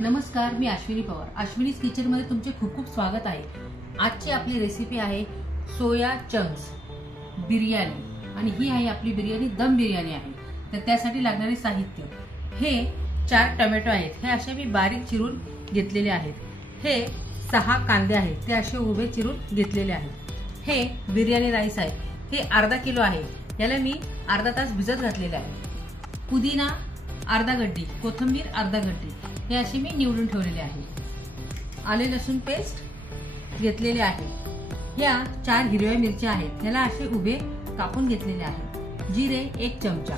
नमस्कार, मी अश्विनी पवार. अश्विनीज किचन मध्ये तुमचे खूप खूप स्वागत आहे. आजची आपली रेसिपी आहे सोया चंक्स बिर्याणी आणि ही आहे आपली बिर्याणी दम बिर्याणी आहे. तर त्यासाठी लागणारे साहित्य हे 4 टोमॅटो आहेत. हे असे मी बारीक चिरून घेतलेले आहेत. हे 6 कांदे आहेत, ते असे उभे चिरून घेतलेले आहेत. हे बिर्याणी राईस आहे, हे अर्धा किलो आहे. याला मी अर्धा तास भिजत घातलेले आहे. पुदिना अर्धा गड्डी, कोथिंबीर अर्धा गड्डी, हे अशी मी निवडून ठेवलेले आहे. आले लसूण पेस्ट घेतलेले आहे. या 4 हिरव्या मिरच्या आहेत, ह्याला असे उभे कापून घेतलेले आहे. जिरे 1 चमचा,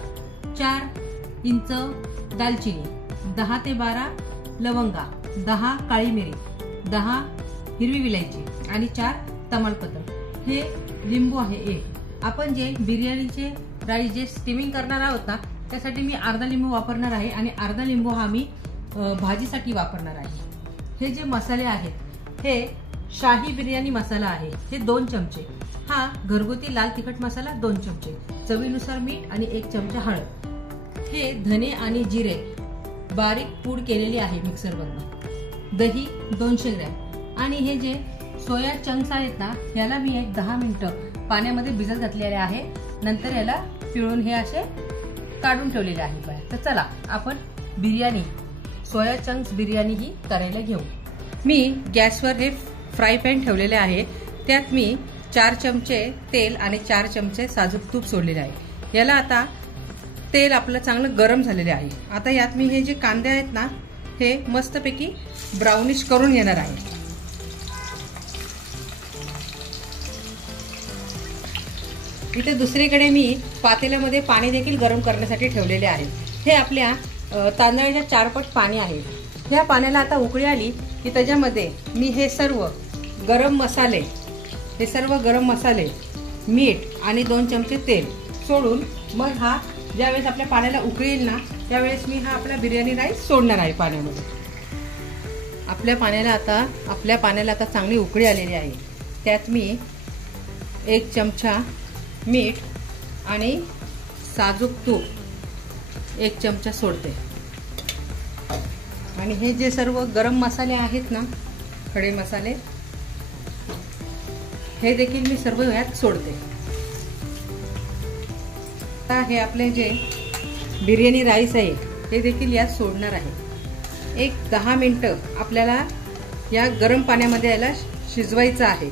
4 इंच दालचिनी, 10 ते 12 लवंगा, 10 काळी मिरी, 10 हिरवी विलायची आणि 4 तमालपत्र. हे लिंबू आहे 1. आपण जे बिर्याणीचे राईस जे स्टीमिंग करणार आहोत ना, त्यासाठी मी अर्धा लिंबू वापरणार आहे आणि अर्धा लिंबू हा मी भाजीसाठी वापरणार आहे. हे जे मसाले आहेत हे शाही बिर्याणी मसाला आहे, हे 2 चमचे. हा घरगुती लाल तिखट मसाला 2 चमचे, चवीनुसार मीठ आणि 1 चमचा हळद. हे धने आणि जिरे बारीक पूड केलेली आहे मिक्सर मधून. दही 200 ग्रॅम आणि हे जे सोया चंक्स आहेत ना, याला मी 10 मिनिटं पाण्यामध्ये भिजत घातलेले आहे. नंतर याला पिळून हे असे काढून ठेवलेले आहे. तर चला आपण बिर्याणी सोया चंक्स बिर्याणी ही करायला घेऊ. मी गॅसवर हे फ्राय पॅन ठेवलेले आहे. त्यात मी 4 चमचे तेल आणि 4 चमचे साजूक तूप सोडलेले आहे. याला आता तेल आपलं चांगलं गरम झालेले आहे. आता यात मी हे जे कांदे आहेत ना, हे मस्तपैकी ब्राउनिश करून घेणार आहे. इथे दुसरीकडे मी पातेल्यामध्ये पाणी देखील गरम करण्यासाठी ठेवलेले आहे. हे आपल्या तांदळाच्या 4 पट पाणी आहे. ह्या पाण्याला आता उकळी आली की त्याच्यामध्ये मी हे सर्व गरम मसाले, मीठ आणि 2 चमचे तेल सोडून मग हा ज्यावेळेस आपल्या पाण्याला उकळी येईल ना, त्यावेळेस मी हा आपला बिर्याणी राईस सोडणार आहे पाण्यामध्ये. आपल्या पाण्याला आता चांगली उकळी आलेली आहे. त्यात मी 1 चमचा मीठ आणि साजूक तूप 1 चमचा सोडते. आणि हे जे सर्व गरम मसाले आहेत ना, खडे मसाले, हे देखील मी सर्व यात सोडते. आता हे आपले जे बिर्याणी राईस आहे हे देखील यात सोडणार आहे. 10 मिनिटं आपल्याला या गरम पाण्यामध्ये याला शिजवायचं आहे.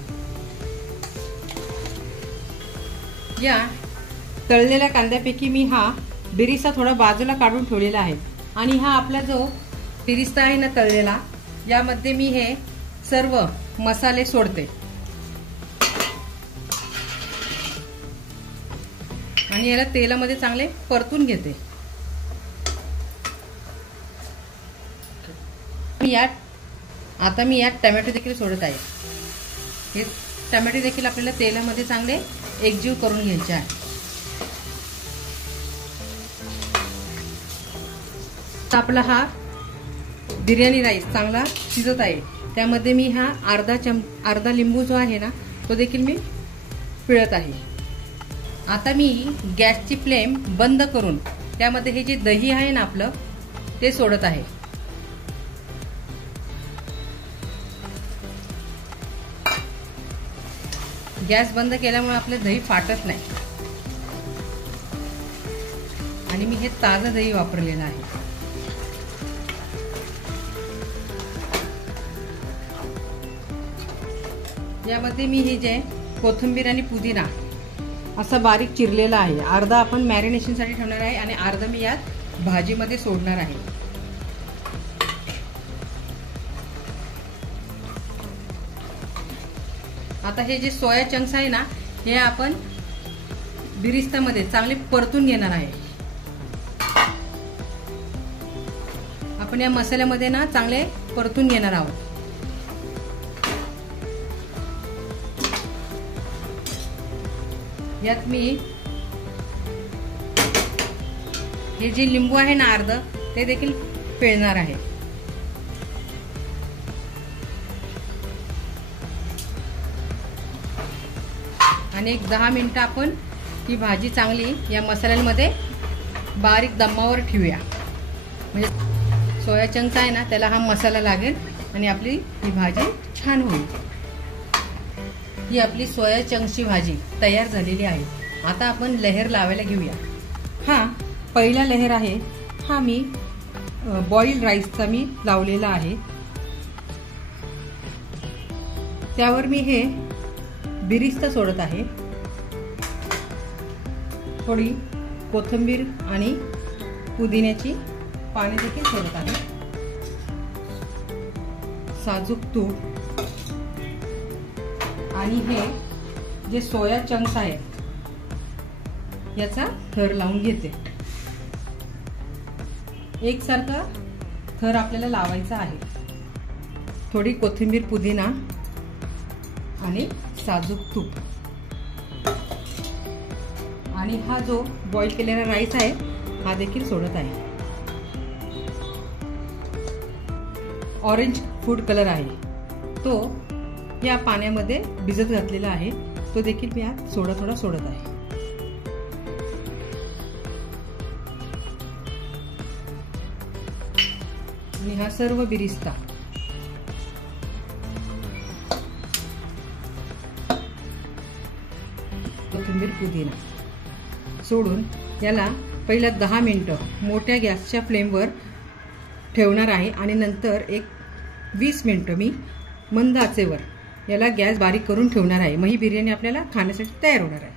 या तळलेल्या कांद्यापैकी मी हा बिरिस्ता थोडा बाजूला काढून ठेवलेला आहे. आणि हा आपला जो बिरिस्ता आहे ना तळलेला, यामध्ये मी हे सर्व मसाले सोडते आणि याला तेलामध्ये चांगले परतून घेते. आता मी यात टोमॅटो देखील सोडत आहे. हे टोमॅटो देखील आपल्याला तेलामध्ये चांगले एकजीव करून घ्यायचे आहे. आपला हा बिर्याणी राईस चांगला शिजत आहे. त्यामध्ये मी हा अर्धा लिंबू जो आहे ना, तो देखील मी पिळत आहे. आता मी गॅसची फ्लेम बंद करून त्यामध्ये हे जे दही आहे ना आपलं, ते सोडत आहे. गॅस बंद केल्यामुळे आपले दही फाटत नाही. आणि मी हे ताजं दही वापरलेलं आहे. यामध्ये मी हे जे कोथिंबीर आणि पुदिना असं बारीक चिरलेला आहे, अर्धा आपण मॅरिनेशनसाठी ठेवणार आहे आणि अर्धा मी यात भाजीमध्ये सोडणार आहे. आता हे जे सोया चंक्स आहे ना, हे आपण बिरिस्तामध्ये चांगले परतून घेणार आहे. आपण या मसाल्यामध्ये ना चांगले परतून घेणार आहोत. यात मी हे जे लिंबू आहे ना अर्ध, ते देखील पिळणार आहे. आणि 10 मिनिटं आपण ही भाजी चांगली या मसाल्यांमध्ये बारीक दमावर ठेवूया. म्हणजे सोया चंक्स आहे ना, त्याला हा मसाला लागेल आणि आपली ही भाजी छान होईल. ही आपली सोया चंक्सची भाजी तयार झालेली आहे. आता आपण लेहर लावायला घेऊया. हा पहिला लेहर आहे, हा मी बॉइल्ड राईसचा मी लावलेला आहे. त्यावर मी हे बिरिस्ता सोडत आहे. थोडी कोथिंबीर आणि पुदिन्याची पाने देखील सोडत आहे. साजूक तूप आणि हे जे सोया चंक्स आहेत याचा थर लावून घेते. एकसारखा थर आपल्याला लावायचा आहे. थोडी कोथिंबीर, पुदिना आणि साजूक तूप आणि हा जो बॉईल केलेला राईस आहे हा देखील सोडत आहे. ऑरेंज फूड कलर आहे तो या पाण्यामध्ये भिजत घातलेला आहे, तो देखील मी यात थोडा सोडत आहे. आणि हा सर्व बिरिस्ता कोथिंबीर, पुदिना सोडून याला पहिला 10 मिनिटं मोठ्या गॅसच्या फ्लेमवर ठेवणार आहे आणि नंतर एक 20 मिनिटं मी मंद आचेवर याला गॅस बारीक करून ठेवणार आहे. मग ही बिर्याणी आपल्याला खाण्यासाठी तयार होणार आहे.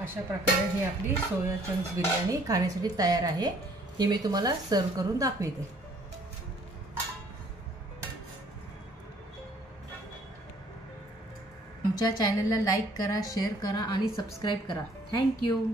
अशा प्रकारे ही आपली सोया चंक्स बिर्याणी खाण्यासाठी तयार आहे. हे मी तुम्हाला सर्व करून दाखवते. आमच्या चॅनलला लाईक करा, शेअर करा आणि सबस्क्राईब करा. थँक्यू.